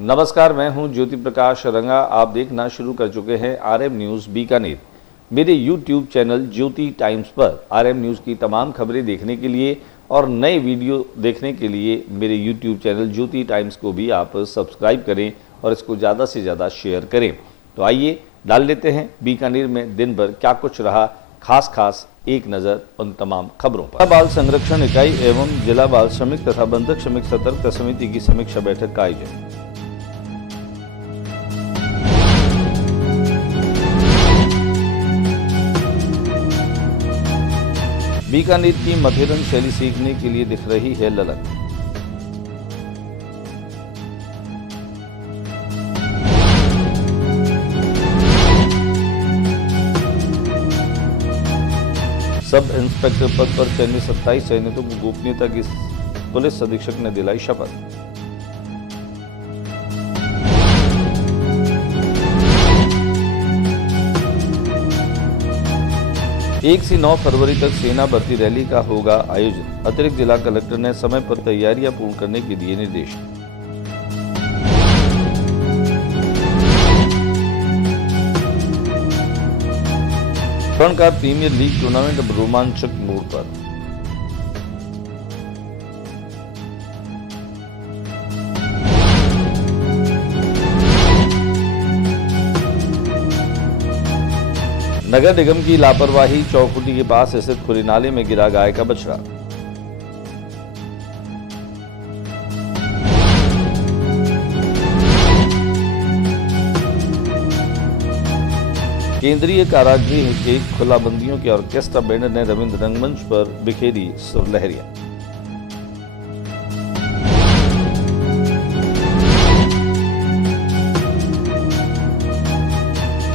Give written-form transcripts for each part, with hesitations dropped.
नमस्कार, मैं हूं ज्योति प्रकाश रंगा। आप देखना शुरू कर चुके हैं आरएम न्यूज़ बीकानेर। मेरे यूट्यूब चैनल ज्योति टाइम्स पर आरएम न्यूज़ की तमाम खबरें देखने के लिए और नए वीडियो देखने के लिए मेरे यूट्यूब चैनल ज्योति टाइम्स को भी आप सब्सक्राइब करें और इसको ज़्यादा से ज़्यादा शेयर करें। तो आइए डाल लेते हैं बीकानेर में दिन भर क्या कुछ रहा, खास एक नज़र उन तमाम खबरों पर। जिला बाल संरक्षण इकाई एवं जिला बाल श्रमिक तथा बंधक श्रमिक सतर्कता समिति की समीक्षा बैठक का आयोजन। बीकानेर की मथेरन शैली सीखने के लिए दिख रही है ललक। सब इंस्पेक्टर पद पर चयनित 27 चयनितों को गोपनीयता की पुलिस अधीक्षक ने दिलाई शपथ। एक से 9 फरवरी तक सेना भर्ती रैली का होगा आयोजन। अतिरिक्त जिला कलेक्टर ने समय पर तैयारियां पूर्ण करने के दिए निर्देश। स्वर्णकार प्रीमियर लीग टूर्नामेंट अब रोमांचक मोड़ पर। नगर निगम की लापरवाही, चौखुटी के पास स्थित खुले नाले में गिरा गाय का बछड़ा। केंद्रीय कारागृह के खुलाबंदियों के ऑर्केस्ट्रा बैंड ने रविंद्र रंगमंच पर बिखेरी सुरलहरियां।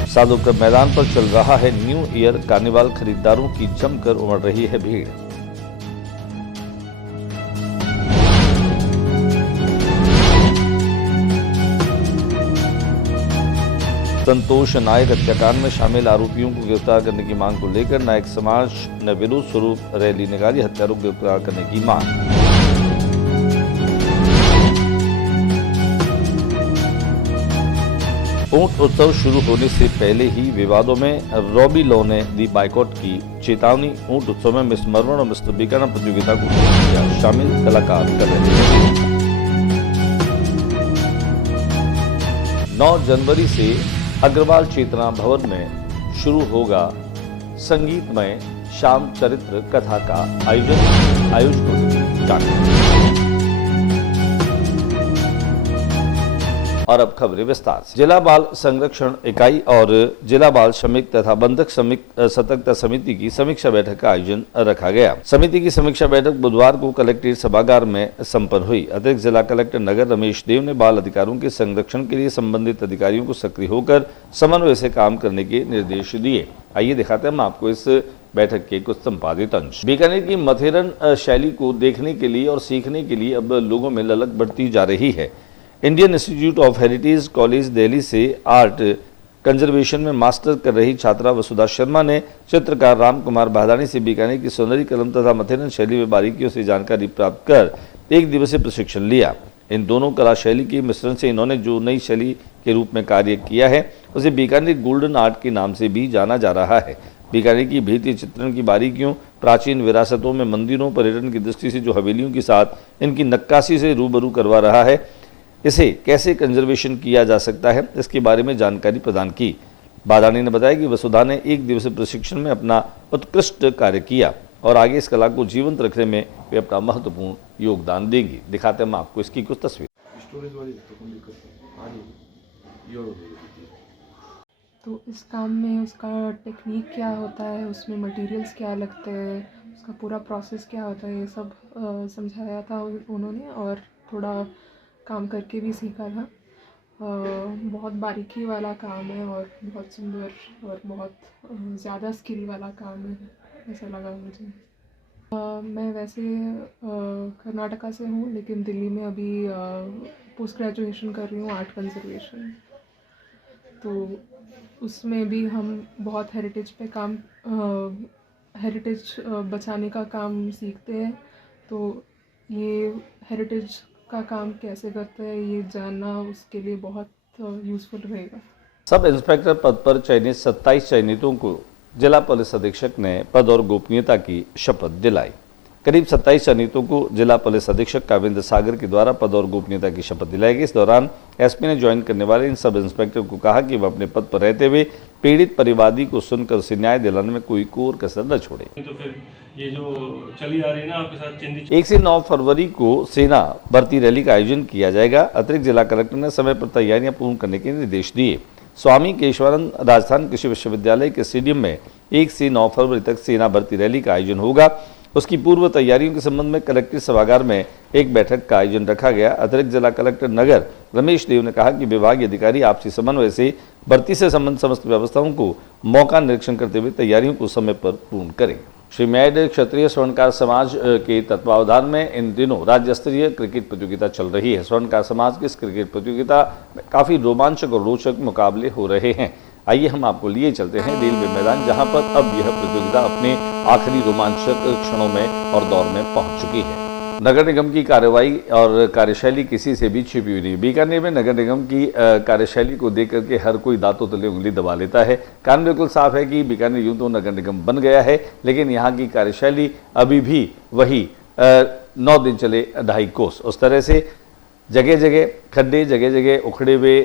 साधु कप मैदान पर चल रहा है न्यू ईयर कार्निवाल। खरीदारों की जमकर उमड़ रही है भीड़। संतोष नायक हत्याकांड में शामिल आरोपियों को गिरफ्तार करने की मांग को लेकर नायक समाज ने विरोध स्वरूप रैली निकाली। हत्यारों को गिरफ्तार करने की मांग। ऊंट उत्सव शुरू होने से पहले ही विवादों में रॉबी लॉ ने दी बाइकॉट की चेतावनी। ऊंट उत्सव में मिस मरवन और मिस्टर बीकानेर प्रतियोगिता को किया शामिल, कलाकार कर रहे हैं। 9 जनवरी से अग्रवाल चेतना भवन में शुरू होगा संगीतमय शाम चरित्र कथा का आयोजन। आयोजकों की जानकारी। और अब खबरें विस्तार से। जिला बाल संरक्षण इकाई और जिला बाल श्रमिक तथा बंधक श्रमिक सतर्कता समिति की समीक्षा बैठक का आयोजन रखा गया। समिति की समीक्षा बैठक बुधवार को कलेक्ट्रेट सभागार में संपन्न हुई। अतिरिक्त जिला कलेक्टर नगर रमेश देव ने बाल अधिकारों के संरक्षण के लिए संबंधित अधिकारियों को सक्रिय होकर समन्वय से काम करने के निर्देश दिए। आइए दिखाते हैं हम आपको इस बैठक के कुछ संपादित अंश। बीकानेर की मथेरन शैली को देखने के लिए और सीखने के लिए अब लोगों में ललक बढ़ती जा रही है। Indian institute of heritage college Delhi से आर्ट कंजर्वेशन में मास्टर कर रही छात्रा वसुधा शर्मा ने चित्रकार राम कुमार भादानी से बीकानेर की सुनहरी कलम तथा मथेरन शैली में बारीकियों से जानकारी प्राप्त कर 1 दिवसीय प्रशिक्षण लिया। इन दोनों कला शैली के मिश्रण से इन्होंने जो नई शैली के रूप में कार्य किया है उसे बीकानेर गोल्डन आर्ट के नाम से भी जाना जा रहा है। बीकानेर की भित्ति चित्रण की बारीकियों, प्राचीन विरासतों में मंदिरों, पर्यटन की दृष्टि से जो हवेलियों के साथ इनकी नक्काशी से रूबरू करवा रहा है, इसे कैसे कंजर्वेशन किया जा सकता है, इसके बारे में जानकारी प्रदान की। बादानी ने बताया कि वसुधा ने 1 दिवसीय प्रशिक्षण में अपना उत्कृष्ट कार्य किया और आगे इस कला को जीवंत रखने में वे अपना महत्वपूर्ण योगदान देंगी। दिखाते हैं हम आपको इसकी कुछ तस्वीर। तो इस काम में उसका टेक्निक क्या होता है, उसमें मटेरियल्स क्या लगते हैं, उसका पूरा प्रोसेस क्या होता है, ये सब समझाया था उन्होंने और थोड़ा काम करके भी सीखा था। बहुत बारीकी वाला काम है और बहुत सुंदर और बहुत ज़्यादा स्किल वाला काम है, ऐसा लगा मुझे। मैं वैसे कर्नाटका से हूँ, लेकिन दिल्ली में अभी पोस्ट ग्रेजुएशन कर रही हूँ आर्ट कंजर्वेशन। तो उसमें भी हम बहुत हेरिटेज पे काम हेरिटेज बचाने का काम सीखते हैं। तो ये हेरिटेज का काम कैसे करते हैं ये जानना उसके लिए बहुत यूज़फुल रहेगा। सब इंस्पेक्टर पद पर चयनित 27 चयनितों को जिला पुलिस अधीक्षक ने पद और गोपनीयता की शपथ दिलाई। करीब 27 चयनितों को जिला पुलिस अधीक्षक काविंद्र सागर के द्वारा पद और गोपनीयता की शपथ दिलाई गई। इस दौरान एसपी ने ज्वाइन करने वाले इन सब इंस्पेक्टर को कहा कि वह अपने पद पर रहते हुए पीड़ित परिवादी को सुनकर उसे न्याय दिलाने में कोई कोर कसर न छोड़े। तो फिर ये जो चली आ रही है ना आपके साथ चिंदी 1 से 9 फरवरी को सेना भर्ती रैली का आयोजन किया जाएगा। अतिरिक्त जिला कलेक्टर ने समय पर तैयारियां पूर्ण करने के निर्देश दिए। स्वामी केशवानंद राजस्थान कृषि विश्वविद्यालय के स्टेडियम में 1 से 9 फरवरी तक सेना भर्ती रैली का आयोजन होगा। उसकी पूर्व तैयारियों के संबंध में कलेक्ट्रेट सभागार में एक बैठक का आयोजन रखा गया। अतिरिक्त जिला कलेक्टर नगर रमेश देव ने कहा कि विभागीय अधिकारी आपसी समन्वय से भर्ती से संबंधित समस्त व्यवस्थाओं को मौका निरीक्षण करते हुए तैयारियों को समय पर पूर्ण करें। श्री मैड क्षत्रिय स्वर्णकार समाज के तत्वावधान में इन दिनों राज्य स्तरीय क्रिकेट प्रतियोगिता चल रही है। स्वर्णकार समाज की इस क्रिकेट प्रतियोगिता में काफी रोमांचक और रोचक मुकाबले हो रहे हैं। आइए हम आपको लिए चलते हैं रेलवे मैदान, जहां पर अब यह प्रतियोगिता अपने आखिरी रोमांचक क्षणों में और दौर में पहुंच चुकी है। नगर निगम की कार्रवाई और कार्यशैली किसी से भी छिपी हुई नहीं। बीकानेर में नगर निगम की कार्यशैली को देख करके हर कोई दांतों तले उंगली दबा लेता है। कारण बिल्कुल साफ है कि बीकानेर यूं तो नगर निगम बन गया है, लेकिन यहाँ की कार्यशैली अभी भी वही 9 दिन चले 2.5 कोस। उस तरह से जगह जगह खड्डे, जगह जगह उखड़े हुए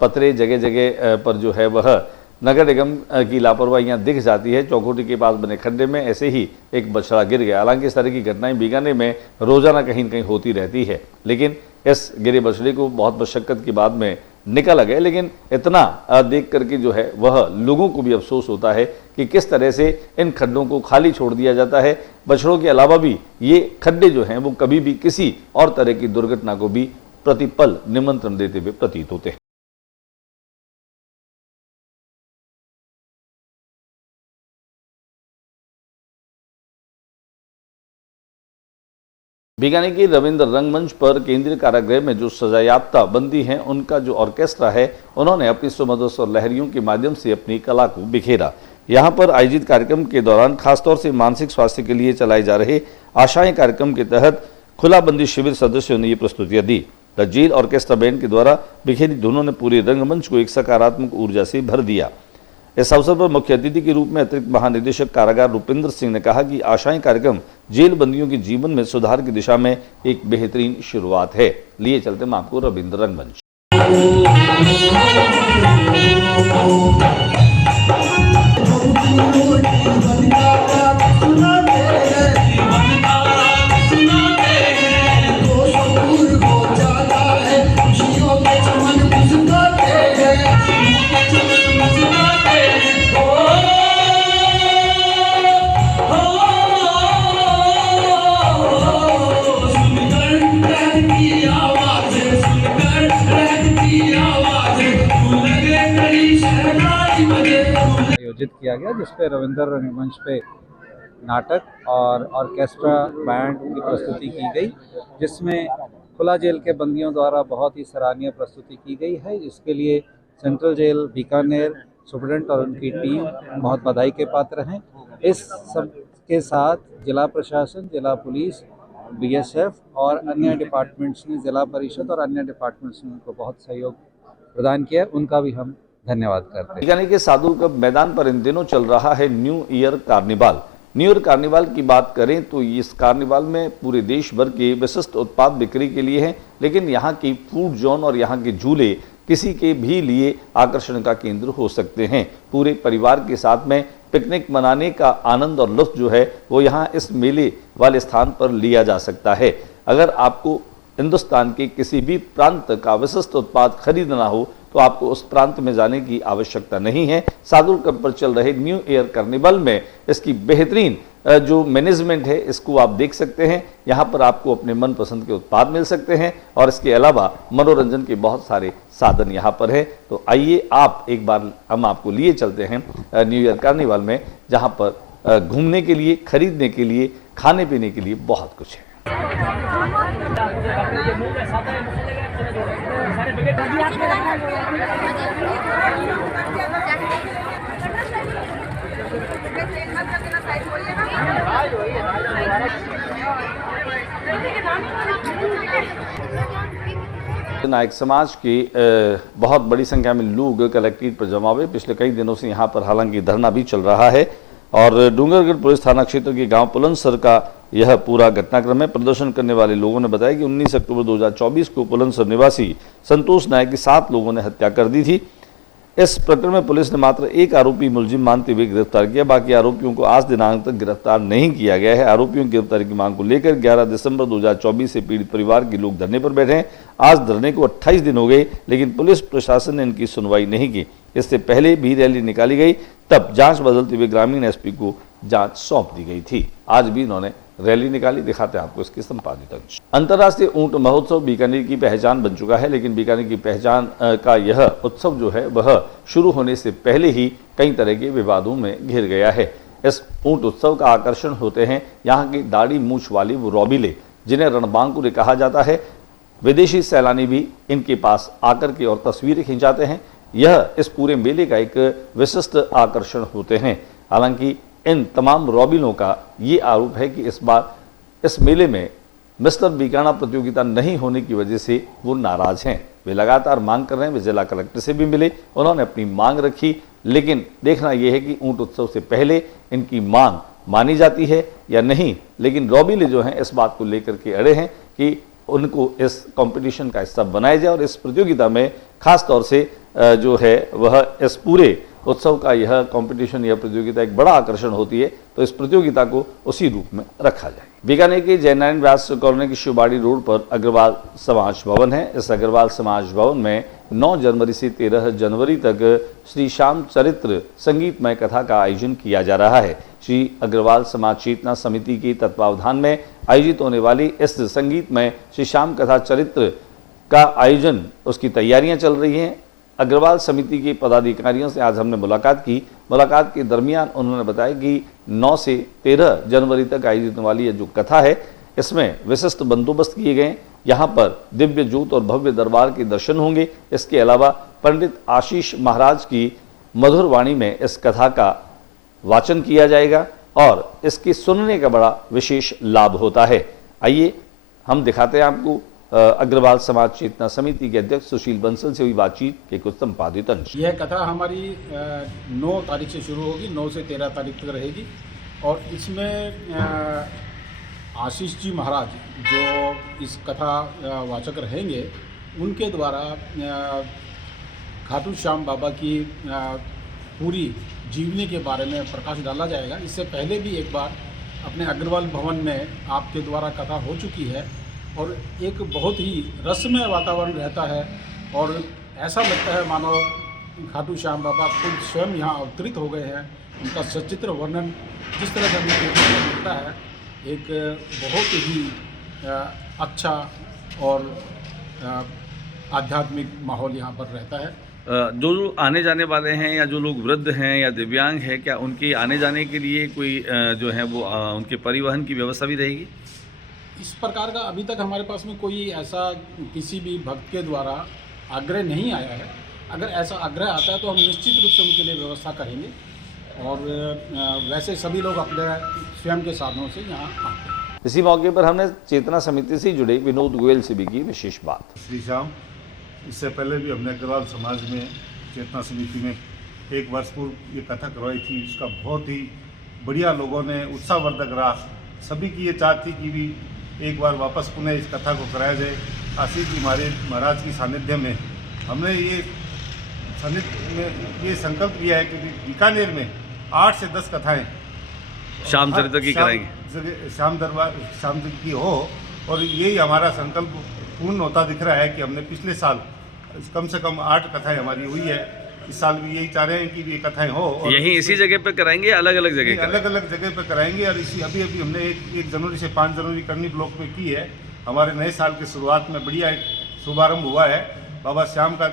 पतरे, जगह जगह पर जो है वह नगर निगम की लापरवाहियां दिख जाती है। चौखोटी के पास बने खड्डे में ऐसे ही एक बछड़ा गिर गया। हालांकि इस तरह की घटनाएं बीकानेर में रोजाना कहीं न कहीं होती रहती है, लेकिन इस गिरे बछड़े को बहुत मशक्कत के बाद में निकाला गया। लेकिन इतना देख करके जो है वह लोगों को भी अफसोस होता है कि किस तरह से इन खड्डों को खाली छोड़ दिया जाता है। बछड़ों के अलावा भी ये खड्डे जो हैं वो कभी भी किसी और तरह की दुर्घटना को भी प्रतिपल निमंत्रण देते हुए प्रतीत होते हैं। बीकानेर की रविंद्र रंगमंच पर केंद्रीय कारागृह में जो सजायाफ्ता बंदी हैं, उनका जो ऑर्केस्ट्रा है, उन्होंने अपनी सुमधुर स्वर लहरियों के माध्यम से अपनी कला को बिखेरा। यहाँ पर आयोजित कार्यक्रम के दौरान खासतौर से मानसिक स्वास्थ्य के लिए चलाए जा रहे आशाएं कार्यक्रम के तहत खुला बंदी शिविर सदस्यों ने ये प्रस्तुतियां दी। द जेल ऑर्केस्ट्रा बैंड के द्वारा बिखेरी धुनों ने पूरे रंगमंच को एक सकारात्मक ऊर्जा से भर दिया। इस अवसर पर मुख्य अतिथि के रूप में अतिरिक्त महानिदेशक कारागार रुपिंदर सिंह ने कहा कि आशाएं कार्यक्रम जेल बंदियों के जीवन में सुधार की दिशा में एक बेहतरीन शुरुआत है। लिए चलते हैं आपको रविंद्र रंगमंच। आयोजित किया गया, जिसपे रविंद्र रंगमंच पे नाटक और ऑर्केस्ट्रा बैंड की प्रस्तुति की गई, जिसमें खुला जेल के बंदियों द्वारा बहुत ही सराहनीय प्रस्तुति की गई है। इसके लिए सेंट्रल जेल बीकानेर सुप्रीडेंट और उनकी टीम बहुत बधाई के पात्र हैं। इस सब के साथ जिला प्रशासन, जिला पुलिस, बीएसएफ और अन्य डिपार्टमेंट्स ने, जिला परिषद और अन्य डिपार्टमेंट्स ने उनको बहुत सहयोग प्रदान किया, उनका भी हम धन्यवाद करते हैं। बीकानेर के साधु कप मैदान पर इन दिनों चल रहा है new year carnival. New year carnival की बात करें तो इस कार्निवाल में पूरे देश भर के विशिष्ट उत्पाद बिक्री के लिए हैं, लेकिन यहाँ की फूड जोन और यहाँ के झूले किसी के भी लिए आकर्षण का केंद्र हो सकते हैं। पूरे परिवार के साथ में पिकनिक मनाने का आनंद और लुत्फ जो है वो यहाँ इस मेले वाले स्थान पर लिया जा सकता है। अगर आपको हिंदुस्तान के किसी भी प्रांत का विशिष्ट उत्पाद खरीदना हो तो आपको उस प्रांत में जाने की आवश्यकता नहीं है। सादुलकप पर चल रहे न्यू ईयर कार्निवल में इसकी बेहतरीन जो मैनेजमेंट है इसको आप देख सकते हैं। यहाँ पर आपको अपने मनपसंद के उत्पाद मिल सकते हैं और इसके अलावा मनोरंजन के बहुत सारे साधन यहाँ पर है। तो आइए आप एक बार हम आपको लिए चलते हैं न्यू ईयर कार्निवल में, जहाँ पर घूमने के लिए, खरीदने के लिए, खाने पीने के लिए बहुत कुछ है। नायक समाज के बहुत बड़ी संख्या में लोग कलेक्ट्रेट पर जमा हुए। पिछले कई दिनों से यहाँ पर हालांकि धरना भी चल रहा है और डूंगरगढ़ पुलिस थाना क्षेत्र के गांव पुलंसर का यह पूरा घटनाक्रम है। प्रदर्शन करने वाले लोगों ने बताया कि 19 अक्टूबर 2024 को पुलंसर निवासी संतोष नायक की 7 लोगों ने हत्या कर दी थी। इस प्रकरण में पुलिस ने मात्र एक आरोपी मुलजिम मानते हुए गिरफ्तार किया। बाकी आरोपियों को आज दिनांक तक गिरफ्तार नहीं किया गया है। आरोपियों की गिरफ्तारी की मांग को लेकर 11 दिसंबर 2024 से पीड़ित परिवार के लोग धरने पर बैठे हैं। आज धरने को 28 दिन हो गए, लेकिन पुलिस प्रशासन ने इनकी सुनवाई नहीं की। इससे पहले भी रैली निकाली गई, तब जांच बदलते हुए ग्रामीण एसपी को जांच सौंप दी गई थी। आज भी इन्होंने रैली निकाली। दिखाते हैं आपको इसके संपादित अंश। अंतर्राष्ट्रीय ऊंट महोत्सव बीकानेर की पहचान बन चुका है, लेकिन बीकानेर की पहचान का यह उत्सव जो है वह शुरू होने से पहले ही कई तरह के विवादों में घिर गया है। इस ऊंट उत्सव का आकर्षण होते हैं यहाँ की दाढ़ी मूछ वाली वो रौबीले, जिन्हें रणबांकुरे कहा जाता है। विदेशी सैलानी भी इनके पास आकर के और तस्वीरें खिंचाते हैं। यह इस पूरे मेले का एक विशिष्ट आकर्षण होते हैं। हालांकि इन तमाम रौबिलों का ये आरोप है कि इस बार इस मेले में मिस्टर बीकाना प्रतियोगिता नहीं होने की वजह से वो नाराज हैं। वे लगातार मांग कर रहे हैं। वे जिला कलेक्टर से भी मिले, उन्होंने अपनी मांग रखी, लेकिन देखना यह है कि ऊंट उत्सव से पहले इनकी मांग मानी जाती है या नहीं। लेकिन रौबिले जो हैं इस बात को लेकर के अड़े हैं कि उनको इस कंपटीशन का हिस्सा बनाया जाए और इस प्रतियोगिता में खास तौर से जो है वह इस पूरे उत्सव का यह कंपटीशन, यह प्रतियोगिता एक बड़ा आकर्षण होती है, तो इस प्रतियोगिता को उसी रूप में रखा जाए। बीकानेर के जयनारायण व्यास कॉलोनी की शिवबाड़ी रोड पर अग्रवाल समाज भवन है। इस अग्रवाल समाज भवन में 9 जनवरी से 13 जनवरी तक श्री श्याम चरित्र संगीतमय कथा का आयोजन किया जा रहा है। श्री अग्रवाल समाज चेतना समिति के तत्वावधान में आयोजित होने वाली इस संगीतमय श्री श्याम कथा चरित्र का आयोजन, उसकी तैयारियां चल रही हैं। अग्रवाल समिति के पदाधिकारियों से आज हमने मुलाकात की। मुलाकात के दरमियान उन्होंने बताया कि 9 से 13 जनवरी तक आयोजित होने वाली यह जो कथा है इसमें विशिष्ट बंदोबस्त किए गए। यहाँ पर दिव्य ज्योत और भव्य दरबार के दर्शन होंगे। इसके अलावा पंडित आशीष महाराज की मधुर वाणी में इस कथा का वाचन किया जाएगा और इसके सुनने का बड़ा विशेष लाभ होता है। आइए हम दिखाते हैं आपको अग्रवाल समाज चेतना समिति के अध्यक्ष सुशील बंसल से हुई बातचीत के कुछ संपादित अंश। यह कथा हमारी 9 तारीख से शुरू होगी, 9 से 13 तारीख तक रहेगी और इसमें आशीष जी महाराज जो इस कथा वाचक रहेंगे, उनके द्वारा खाटू श्याम बाबा की पूरी जीवनी के बारे में प्रकाश डाला जाएगा। इससे पहले भी एक बार अपने अग्रवाल भवन में आपके द्वारा कथा हो चुकी है और एक बहुत ही रसमय वातावरण रहता है और ऐसा लगता है मानो खाटू श्याम बाबा खुद स्वयं यहाँ अवतरित हो गए हैं। उनका सचित्र वर्णन जिस तरह से हमें देखने को मिलता है, एक बहुत ही अच्छा और आध्यात्मिक माहौल यहाँ पर रहता है। जो आने जाने वाले हैं या जो लोग वृद्ध हैं या दिव्यांग हैं, क्या उनके आने जाने के लिए कोई जो है वो उनके परिवहन की व्यवस्था भी रहेगी? इस प्रकार का अभी तक हमारे पास में कोई ऐसा किसी भी भक्त के द्वारा आग्रह नहीं आया है। अगर ऐसा आग्रह आता है तो हम निश्चित रूप से उनके लिए व्यवस्था करेंगे और वैसे सभी लोग अपने स्वयं के साधनों से यहाँ आते हैं। इसी मौके पर हमने चेतना समिति से जुड़े विनोद गोयल से भी की विशेष बात। श्री श्याम, इससे पहले भी हमने अग्रवाल समाज में चेतना समिति में 1 वर्ष पूर्व ये कथा करवाई थी। उसका बहुत ही बढ़िया लोगों ने उत्साहवर्धक रहा। सभी की ये चाह थी कि भी एक बार वापस पुनः इस कथा को कराया जाए। आशीष जी महाराज की सानिध्य में हमने ये संकल्प लिया है कि बीकानेर में 8 से 10 कथाएं शाम चरित्र की कराएंगे, शाम चरित्र की हो। और यही हमारा संकल्प पूर्ण होता दिख रहा है कि हमने पिछले साल कम से कम 8 कथाएं हमारी हुई है। इस साल भी यही चाह रहे हैं कि ये कथाएं हो। और यहीं इसी जगह पे कराएंगे, अलग अलग जगह अलग अलग जगह पे कराएंगे। और इसी अभी हमने 1 जनवरी से 5 जनवरी करनी ब्लॉक में की है। हमारे नए साल की शुरुआत में बढ़िया एक शुभारंभ हुआ है बाबा श्याम का।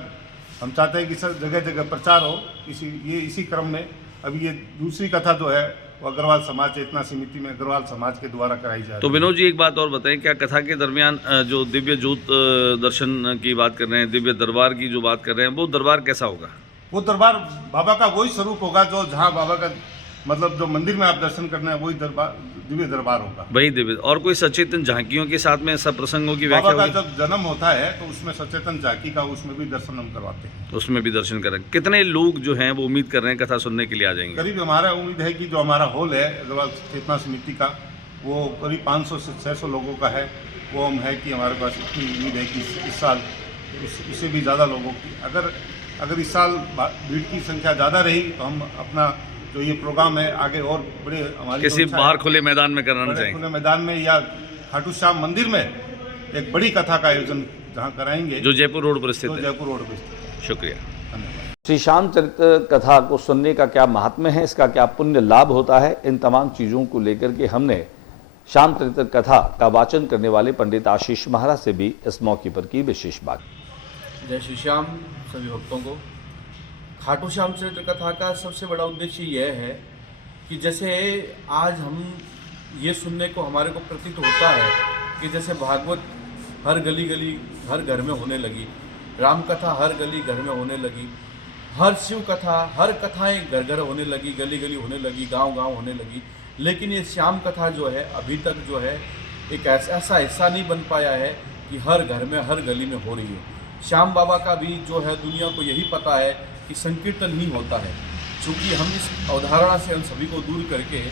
हम चाहते हैं कि सब जगह जगह प्रचार हो। इसी क्रम में अभी ये दूसरी कथा जो है वो अग्रवाल समाज चेतना समिति में अग्रवाल समाज के द्वारा कराई जा रही है। तो विनोद जी एक बात और बताएं, क्या कथा के दरमियान जो दिव्य ज्योत दर्शन की बात कर रहे हैं, दिव्य दरबार की जो बात कर रहे हैं, वो दरबार कैसा होगा? वो दरबार बाबा का वही स्वरूप होगा जो जहाँ बाबा का मतलब जो मंदिर में आप दर्शन करना है वही दरबार दिव्य दरबार होगा। वही दिव्य। और कोई सचेतन झांकियों के साथ में सब प्रसंगों की व्याख्या बाबा होगी? का जब जन्म होता है तो उसमें सचेतन झांकी का उसमें भी दर्शन हम करवाते हैं। उसमें भी दर्शन करें। कितने लोग जो हैं वो उम्मीद कर रहे हैं कथा सुनने के लिए आ जाएंगे? करीब हमारा उम्मीद है कि जो हमारा हॉल है अग्रवाल चेतना समिति का वो करीब 500 से 600 लोगों का है। वो हम है कि हमारे पास इतनी उम्मीद है कि इस साल इससे भी ज़्यादा लोगों की अगर इस साल भीड़ की संख्या ज़्यादा रही तो हम अपना जो ये प्रोग्राम है आगे और बड़े हमारी किसी बाहर खुले मैदान में कराना चाहिए, खुले मैदान में या खाटू श्याम मंदिर में एक बड़ी कथा का आयोजन जहाँ कराएंगे, जो जयपुर रोड पर स्थित है। जयपुर रोड पर स्थित है। शुक्रिया। धन्यवाद। श्री श्याम चरित्र कथा को सुनने का क्या महात्म्य है, इसका क्या पुण्य लाभ होता है, इन तमाम चीज़ों को लेकर के हमने श्याम चरित्र कथा का वाचन करने वाले पंडित आशीष महाराज से भी इस मौके पर की विशेष बात। जय श्री श्याम सभी भक्तों को। खाटू श्याम चरित्र कथा का सबसे बड़ा उद्देश्य यह है कि जैसे आज हम ये सुनने को हमारे को प्रतीत होता है कि जैसे भागवत हर गली गली हर घर में होने लगी, राम कथा हर गली घर में होने लगी, हर शिव कथा हर कथाएं घर घर होने लगी, गली गली होने लगी, गांव गांव होने लगी। लेकिन ये श्याम कथा जो है अभी तक जो है एक ऐसा हिस्सा नहीं बन पाया है कि हर घर में हर गली में हो रही है। श्याम बाबा का भी जो है दुनिया को यही पता है कि संकीर्तन ही होता है। चूँकि हम इस अवधारणा से हम सभी को दूर करके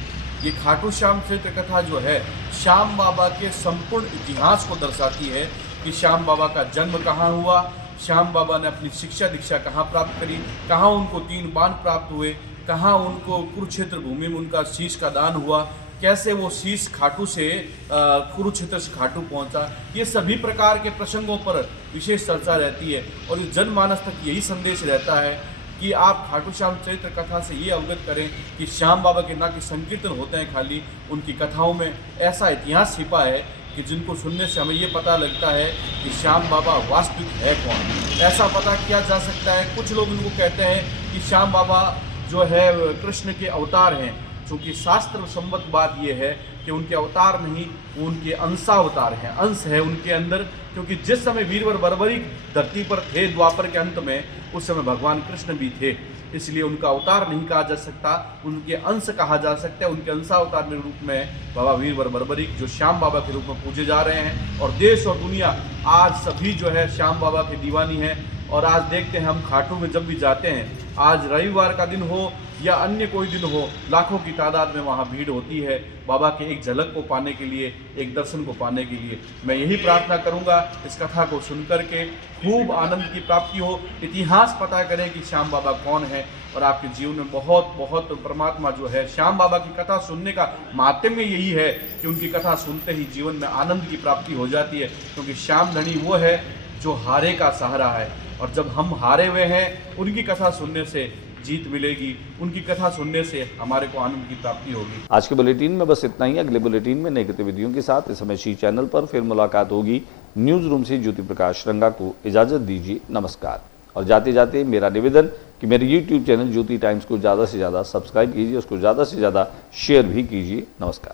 ये खाटू श्याम चरित्र कथा जो है श्याम बाबा के संपूर्ण इतिहास को दर्शाती है कि श्याम बाबा का जन्म कहाँ हुआ, श्याम बाबा ने अपनी शिक्षा दीक्षा कहाँ प्राप्त करी, कहाँ उनको 3 बाण प्राप्त हुए, कहाँ उनको कुरुक्षेत्र भूमि में उनका शीश का दान हुआ, कैसे वो शीश खाटू से कुरुक्षेत्र से खाटू पहुंचा। ये सभी प्रकार के प्रसंगों पर विशेष चर्चा रहती है और इस जनमानस तक यही संदेश रहता है कि आप खाटू श्याम चरित्र कथा से ये अवगत करें कि श्याम बाबा के ना कि संकीर्तन होते हैं खाली, उनकी कथाओं में ऐसा इतिहास छिपा है कि जिनको सुनने से हमें ये पता लगता है कि श्याम बाबा वास्तविक है कौन। ऐसा पता किया जा सकता है। कुछ लोग उनको कहते हैं कि श्याम बाबा जो है कृष्ण के अवतार हैं, क्योंकि शास्त्र सम्मत बात यह है कि उनके अवतार नहीं, वो उनके अंशावतार हैं, अंश है उनके अंदर। क्योंकि जिस समय वीरवर बर्बरिक धरती पर थे द्वापर के अंत में, उस समय भगवान कृष्ण भी थे, इसलिए उनका अवतार नहीं कहा जा सकता, उनके अंश कहा जा सकता है। उनके अंशावतार के रूप में बाबा वीरवर बर्बरिक जो श्याम बाबा के रूप में पूजे जा रहे हैं और देश और दुनिया आज सभी जो है श्याम बाबा की दीवानी है। और आज देखते हैं हम खाटू में जब भी जाते हैं, आज रविवार का दिन हो या अन्य कोई दिन हो, लाखों की तादाद में वहाँ भीड़ होती है बाबा के एक झलक को पाने के लिए, एक दर्शन को पाने के लिए। मैं यही प्रार्थना करूँगा इस कथा को सुनकर के खूब आनंद की प्राप्ति हो, इतिहास पता करें कि श्याम बाबा कौन है और आपके जीवन में बहुत बहुत परमात्मा जो है। श्याम बाबा की कथा सुनने का माध्यम यही है कि उनकी कथा सुनते ही जीवन में आनंद की प्राप्ति हो जाती है, क्योंकि श्याम धनी वो है जो हारे का सहारा है। और जब हम हारे हुए हैं, उनकी कथा सुनने से जीत मिलेगी, उनकी कथा सुनने से हमारे को आनंद की प्राप्ति होगी। आज के बुलेटिन में बस इतना ही। अगले बुलेटिन में नई गतिविधियों के साथ इस समय शी चैनल पर फिर मुलाकात होगी। न्यूज रूम से ज्योति प्रकाश रंगा को इजाजत दीजिए। नमस्कार। और जाते जाते मेरा निवेदन कि मेरे YouTube चैनल ज्योति टाइम्स को ज़्यादा से ज़्यादा सब्सक्राइब कीजिए, उसको ज़्यादा से ज़्यादा शेयर भी कीजिए। नमस्कार।